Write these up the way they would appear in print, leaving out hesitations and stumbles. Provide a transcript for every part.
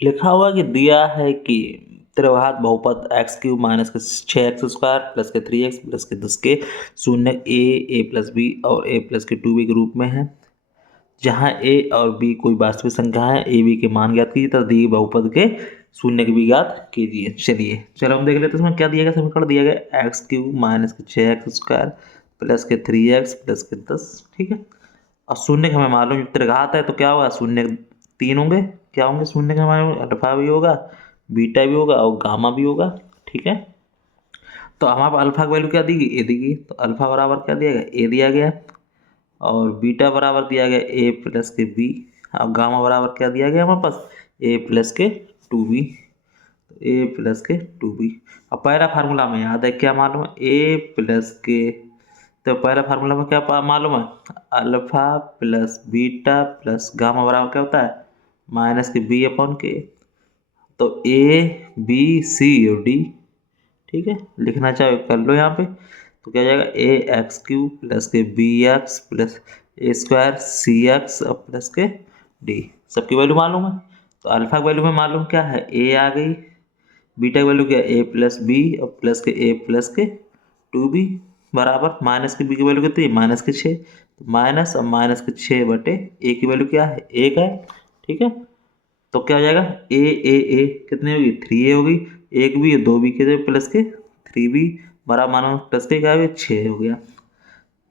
लिखा हुआ कि दिया है कि त्रिघात बहुपद एक्स क्यूब माइनस के 6x² प्लस के 3x प्लस के 10 के शून्य ए प्लस बी और ए प्लस के 2b के रूप में है, जहाँ ए और बी कोई वास्तविक संख्या है। ए बी के मान ज्ञात कीजिए तथा दिए बहुपद के शून्य की भी ज्ञात कीजिए। चलो हम देख लेते हैं इसमें क्या दिया गया। समीकरण दिया गया एक्स क्यूब माइनस के 6x² प्लस के 3x प्लस के 10। ठीक है, और शून्य का हमें मालूम त्रिघात है तो क्या होगा, शून्य 3 होंगे। क्या होंगे शून्य का हमारे, अल्फा भी होगा, बीटा भी होगा और गामा भी होगा। ठीक है, तो हमारे पास अल्फा की वैल्यू क्या दी गई, ए दी गई, तो अल्फा बराबर क्या दिया गया, ए दिया गया, और बीटा बराबर दिया गया ए प्लस के बी, और गामा बराबर क्या दिया गया हमारे पास, ए प्लस के 2b, ए प्लस के 2b। अब पहला फार्मूला में याद है क्या मालूम है, ए प्लस के, तो पहला फार्मूला में क्या मालूम है, alpha plus beta plus gamma बराबर क्या होता है, माइनस के बी अपॉन के। तो ए बी सी और डी, ठीक है, लिखना चाहे कर लो यहाँ पे। तो क्या जाएगा, ए एक्स क्यू प्लस के बी एक्स प्लस ए स्क्वायर सी एक्स और प्लस के डी। सबकी वैल्यू मालूम है, तो अल्फा की वैल्यू में मालूम क्या है, ए आ गई, बीटा की वैल्यू क्या है, ए प्लस बी और प्लस के ए प्लस के 2b बराबर माइनस की बी की वैल्यू कितनी, माइनस के 6, माइनस और माइनस के 6 बटे ए की वैल्यू क्या है, 1 है। ठीक है, तो क्या हो जाएगा, ए कितनी होगी, 3a होगी, एक बी दो बी के प्लस के 3b बराबर मानो प्लस के क्या है, 6 हो गया।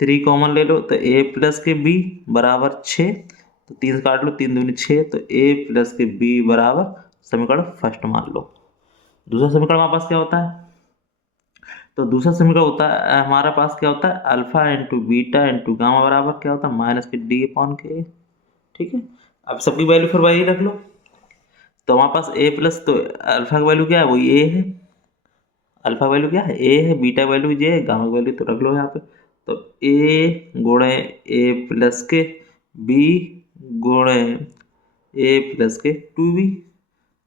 3 कॉमन ले लो तो a प्लस के b बराबर 6, तो 3 काट लो, 3 दूनी 6, तो a प्लस के b बराबर समीकरण फर्स्ट मान लो। दूसरा समीकरण हमारे पास क्या होता है, तो दूसरा समीकरण होता है हमारे पास क्या होता है, alpha into beta into gamma बराबर क्या होता है, माइनस के डी अपॉन के। ठीक है, अब सबकी वैल्यू फिर वही रख लो। तो हमारे पास ए प्लस, तो अल्फा की वैल्यू क्या है, वही ए है, अल्फा वैल्यू क्या है, ए है, बीटा वैल्यू जे है, गामा वैल्यू तो रख लो यहाँ पे। तो ए गुणे ए प्लस के बी गुणे ए प्लस के 2b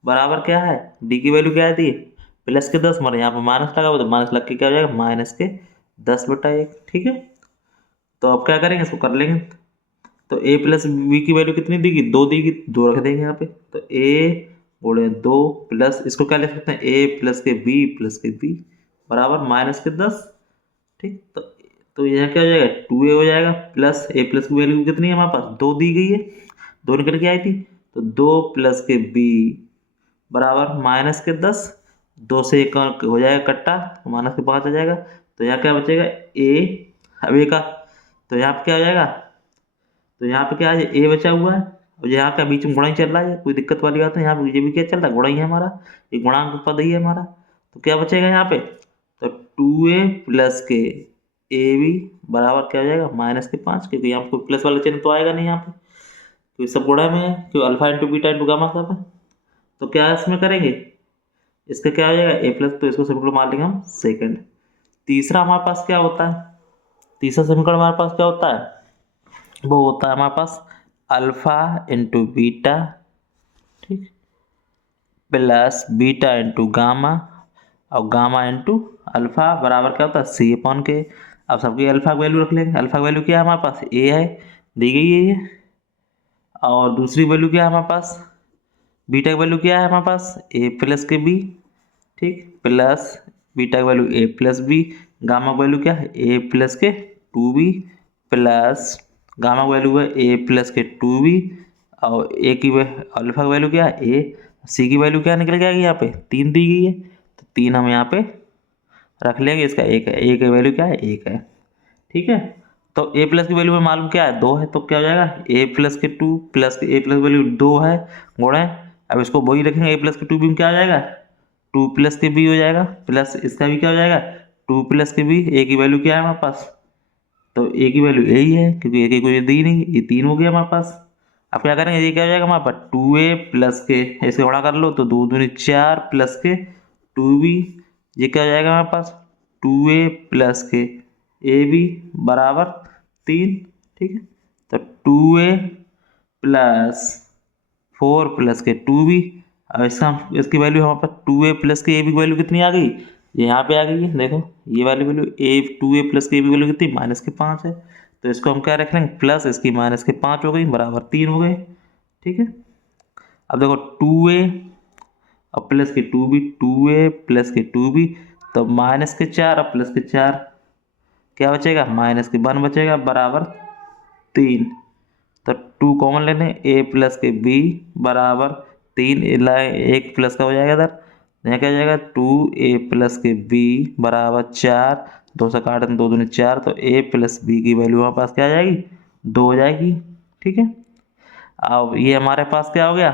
बराबर क्या है, डी की वैल्यू क्या है दी, प्लस के 10, मतलब यहाँ पे माइनस लगा हुआ तो माइनस लग के क्या हो जाएगा, माइनस के 10/1। ठीक है, तो अब क्या करेंगे, इसको कर लेंगे। तो ए प्लस बी की वैल्यू कितनी देगी, 2 देगी, 2 रख देंगे यहाँ पे। तो ए गुणे 2 प्लस, इसको क्या लिख सकते हैं, ए प्लस के बी बराबर माइनस के 10। ठीक, तो यह क्या हो जाएगा, 2a हो जाएगा, प्लस ए प्लस की वैल्यू कितनी है हमारे पास, 2 दी गई है, 2 निकल के आई थी, तो 2 प्लस के बी बराबर माइनस के 10, 2 से 1 हो जाएगा कट्टा, तो माइनस के 5 आ जाएगा। तो यहाँ क्या बचेगा, ए, अब ए का, तो यहाँ पे क्या हो जाएगा, तो यहाँ पे क्या है, ए बचा हुआ है, और यहाँ का बीच में गुणा ही चल रहा है, कोई दिक्कत वाली बात है, यहाँ पे ये भी क्या चल रहा है, गुणा ही है हमारा, ये गुणांक पद ही है हमारा। तो क्या बचेगा यहाँ पे, तो 2a प्लस के ए बी बराबर क्या हो जाएगा, माइनस के 5, क्योंकि यहाँ पे कोई प्लस वाला चिन्ह तो आएगा नहीं यहाँ पे, क्योंकि सब गुणा में है, क्योंकि alpha into beta into gamma सब है। तो क्या इसमें करेंगे, इसका क्या हो जाएगा, ए प्लस, तो इसको सिंपल मान लेंगे हम सेकंड। तीसरा हमारे पास क्या होता है, तीसरा समीकरण हमारे पास क्या होता है, वो होता है हमारे पास अल्फा इंटू बीटा, ठीक, प्लस बीटा इंटू गामा और गामा इंटू अल्फा बराबर क्या होता है, सी अपॉन के। अब सबकी अल्फा की वैल्यू रख लेंगे, अल्फा की वैल्यू क्या है हमारे पास, ए है, दी गई है ये, और दूसरी वैल्यू क्या है हमारे पास, बीटा की वैल्यू क्या है हमारे पास, ए प्लस के बी, ठीक, प्लस बीटा की वैल्यू ए प्लस बी, गामा की वैल्यू क्या है, ए प्लस के 2b प्लस गामा की वैल्यू है ए प्लस के 2b, और ए की अल्फा की वैल्यू क्या है, ए, सी की वैल्यू क्या निकल जाएगी, यहाँ पे 3 दी गई है, तो 3 हम यहाँ पे रख लेंगे, इसका 1 है, ए की वैल्यू क्या है, 1 है। ठीक है, तो ए प्लस की वैल्यू में मालूम क्या है, 2 है, तो क्या हो जाएगा, ए प्लस के 2 प्लस के ए प्लस वैल्यू 2 है, गुणे, अब इसको वही रखेंगे, ए प्लस के 2 भी क्या हो जाएगा, 2 प्लस के बी हो जाएगा, प्लस इसका भी क्या हो जाएगा, 2 प्लस के बी, ए की वैल्यू क्या है हमारे पास, तो ए की वैल्यू यही है, क्योंकि ए की कोई दी नहीं, ये 3 हो गया हमारे पास। अब क्या करेंगे, ये क्या हो जाएगा हमारे पास, 2a प्लस के, ऐसे बड़ा कर लो, तो 2 दूनी 4 प्लस के 2b, ये क्या हो जाएगा हमारे पास, 2a प्लस के ए बी बराबर 3। ठीक है, तो 2a प्लस 4 प्लस के 2b, अब इसका इसकी वैल्यू हमारे पास 2a प्लस के ए बी की वैल्यू कितनी आ गई, ये यहाँ पे आ गई है, देखो ये वाली वैल्यू ए 2a प्लस के ए बी वैल्यू कितनी, माइनस के 5 है, तो इसको हम क्या रख लेंगे, प्लस इसकी माइनस के 5 हो गई बराबर 3 हो गए। ठीक है, अब देखो 2a और प्लस के 2b 2a प्लस के 2b, तो माइनस के 4 और प्लस के 4, क्या बचेगा माइनस के 1 बचेगा बराबर 3। तो 2 कॉमन ले लें, a प्लस के b बराबर 3, एक प्लस का हो जाएगा इधर, यहाँ क्या हो जाएगा 2a प्लस के b बराबर 4, 2 से काटें 2 दूनी 4, तो a प्लस b की वैल्यू हमारे पास क्या आ जाएगी 2 हो जाएगी। ठीक है, अब ये हमारे पास क्या हो गया,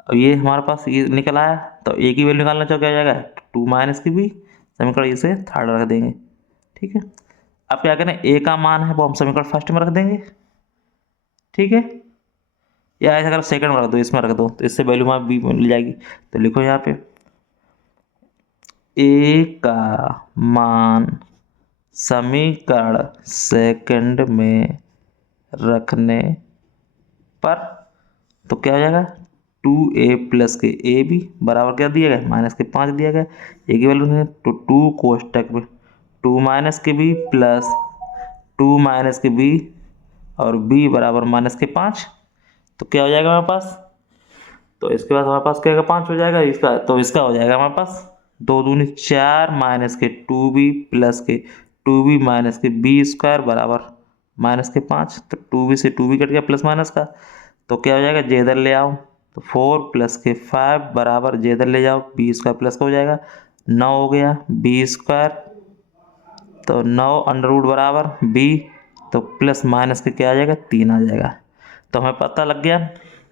अब ये हमारे पास ये निकल आया, तो a की वैल्यू निकालना चाहो क्या हो जाएगा 2 माइनस की b, समीकरण इसे थर्ड रख देंगे। ठीक है, अब क्या करें a का मान है वो हम समीकरण फर्स्ट में रख देंगे। ठीक है, या ऐसा अगर सेकंड में रख दो, इसमें रख दो, तो इससे वैल्यू वहाँ बी मिल जाएगी। तो लिखो यहाँ पे ए का मान समीकरण सेकंड में रखने पर, तो क्या हो जाएगा 2a प्लस के ए बी बराबर क्या दिया गया माइनस के 5 दिया गया, ए की वैल्यू है तो 2 कोष्टक में 2 माइनस के बी प्लस 2 माइनस के बी और b बराबर माइनस के 5, तो क्या हो जाएगा हमारे पास, तो इसके बाद हमारे पास क्या होगा 5 हो जाएगा इसका, तो इसका हो जाएगा हमारे पास 2 दूनी 4 माइनस के 2b प्लस के 2b माइनस के b स्क्वायर बराबर माइनस के 5, तो 2b से 2b कट गया प्लस माइनस का, तो क्या हो जाएगा जे इधर ले आओ, तो 4 प्लस के 5 बराबर जे इधर ले जाओ b स्क्वायर प्लस का हो जाएगा 9 हो गया b स्क्वायर, तो 9 अंडर रूट बराबर b, तो प्लस माइनस के क्या आ जाएगा 3 आ जाएगा। तो हमें पता लग गया।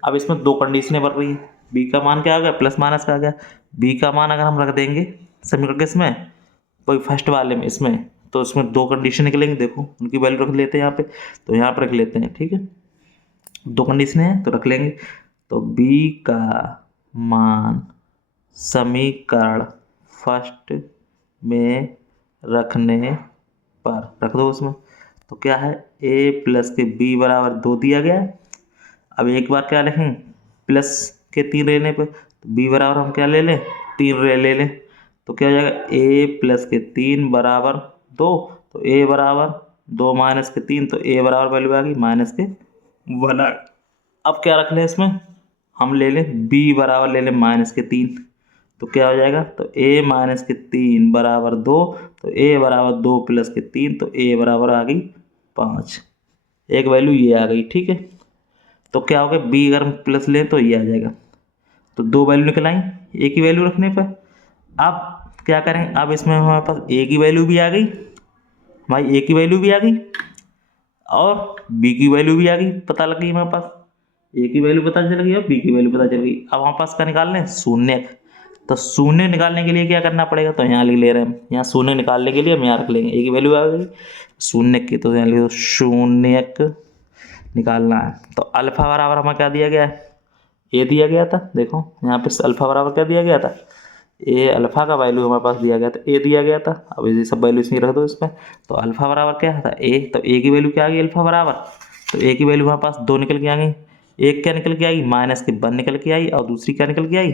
अब इसमें दो कंडीशनें बन रही है, b का मान क्या आ गया प्लस माइनस का आ गया, b का मान अगर हम रख देंगे समीकरण किसमें कोई फर्स्ट वाले में इसमें, तो इसमें दो कंडीशन निकलेंगे, देखो उनकी वैल्यू रख लेते हैं यहाँ पे, तो यहाँ पे रख लेते हैं। ठीक है, दो कंडीशन है तो रख लेंगे, तो b का मान समीकरण फर्स्ट में रखने पर रख दो उसमें, तो क्या है a प्लस के b बराबर 2 दिया गया। अब एक बार क्या लिखें प्लस के 3 लेने पे, तो b बराबर हम क्या ले लें 3 ले लें, तो क्या हो जाएगा a प्लस के 3 बराबर 2, तो a बराबर 2 माइनस के 3, तो a बराबर वैल्यू आ गई माइनस के 1। अब क्या रख लें इसमें, हम ले लें b बराबर ले लें माइनस के 3, तो क्या हो जाएगा, तो a माइनस के 3 बराबर 2, तो a बराबर 2 प्लस के 3, तो a बराबर आ गई 5, एक वैल्यू ये आ गई। ठीक है, तो क्या हो गया b अगर हम प्लस लें तो ये आ जाएगा, तो दो वैल्यू निकल आई a की वैल्यू रखने पर। अब क्या करें, अब इसमें हमारे पास a की वैल्यू भी आ गई, हमारी a की वैल्यू भी आ गई और b की वैल्यू भी आ गई, पता लग गई हमारे पास, a की वैल्यू पता चल गई और b की वैल्यू पता चल गई। अब हमारे पास क्या निकाल लें शून्य, तो शून्य निकालने के लिए क्या करना पड़ेगा, तो यहाँ लिख ले रहे हैं हम, यहाँ शून्य निकालने के लिए हम यहाँ रख लेंगे a की वैल्यू आ गई शून्य की, तो यहाँ लिख दो शून्य निकालना है। तो अल्फा बराबर हमें क्या दिया गया है ए दिया गया था, देखो यहाँ पे अल्फा बराबर क्या दिया गया था ए, अल्फा का वैल्यू हमारे पास दिया गया था ए दिया गया था। अब ये सब वैल्यू इसमें रख दो इसमें, तो अल्फा बराबर क्या था ए, तो ए की वैल्यू क्या आ गई अल्फा बराबर, तो ए की वैल्यू हमारे पास 2 निकल के आ गई, एक क्या निकल के आई माइनस के 1 निकल के आई और दूसरी क्या निकल के आई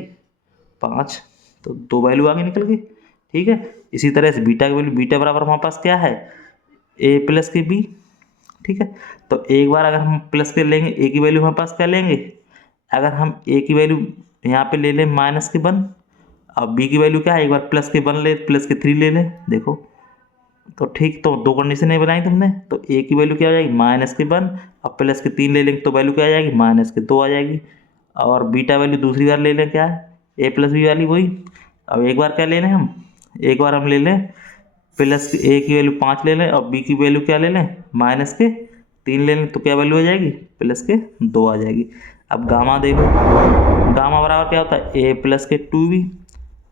5, तो 2 वैल्यू आगे निकल गई। ठीक है, इसी तरह से बीटा की वैल्यू बीटा बराबर हमारे पास क्या है ए प्लस के बी। ठीक है, तो एक बार अगर हम प्लस के लेंगे ए की वैल्यू हमारे पास क्या लेंगे, अगर हम ए की वैल्यू यहाँ पे ले लें माइनस के 1, अब बी की वैल्यू क्या है एक बार प्लस के 1 ले प्लस के 3 ले लें, देखो तो ठीक, तो दो कंडीशन नहीं बनाई तुमने, तो ए की वैल्यू क्या आ जाएगी माइनस के 1 और प्लस के 3 ले लेंगे तो वैल्यू क्या आ जाएगी माइनस के 2 आ जाएगी, और बीटा वैल्यू दूसरी बार ले लें क्या है ए प्लस बी वाली वही। अब एक बार क्या ले लें हम, एक बार हम ले लें प्लस ए की वैल्यू 5 ले लें और बी की वैल्यू क्या ले लें माइनस के 3 ले लें, तो क्या वैल्यू आ जाएगी प्लस के 2 आ जाएगी। अब गामा देखो, गामा बराबर क्या होता है ए प्लस के 2b,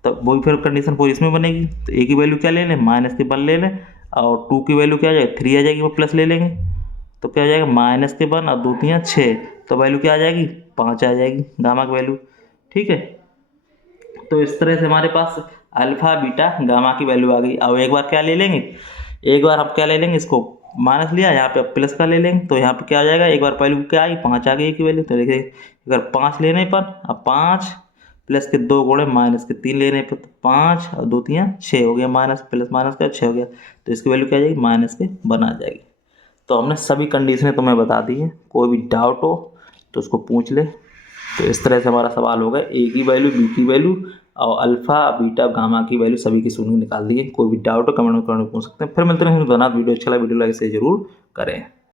तो वही फिर कंडीशन पूरी इसमें बनेगी, तो ए की वैल्यू क्या ले लें माइनस के 1 ले लें और 2 की वैल्यू क्या आ जाएगी 3 आ जाएगी, वो प्लस ले लेंगे, तो क्या आ जाएगा माइनस के 1 और 2 3 6, तो वैल्यू क्या आ जाएगी 5 आ जाएगी गामा की वैल्यू। ठीक है, तो इस तरह से हमारे पास अल्फा बीटा गामा की वैल्यू आ गई। अब एक बार क्या ले लेंगे, एक बार हम क्या ले लेंगे इसको माइनस लिया यहाँ पे प्लस का ले लेंगे, तो यहाँ पे क्या आ जाएगा एक बार वैल्यू क्या आई 5 आ गई की वैल्यू, तो देखिए अगर 5 लेने पर अब 5 प्लस के 2 गुणे माइनस के 3 लेने पर, तो 5 और 2 3 6 हो गया, माइनस प्लस माइनस का 6 हो गया, तो इसकी वैल्यू क्या आ जाएगी माइनस के 1 आ जाएगी। तो हमने सभी कंडीशनें तुम्हें बता दी हैं, कोई भी डाउट हो तो उसको पूछ ले। तो इस तरह से हमारा सवाल होगा, ए की वैल्यू, बी की वैल्यू और अल्फा बीटा गामा की वैल्यू सभी की शून्य निकाल दिए। कोई भी डाउट हो कमेंट में पूछ सकते हैं। फिर मिलते हैं वीडियो अच्छा लगा वीडियो लाइक से जरूर करें।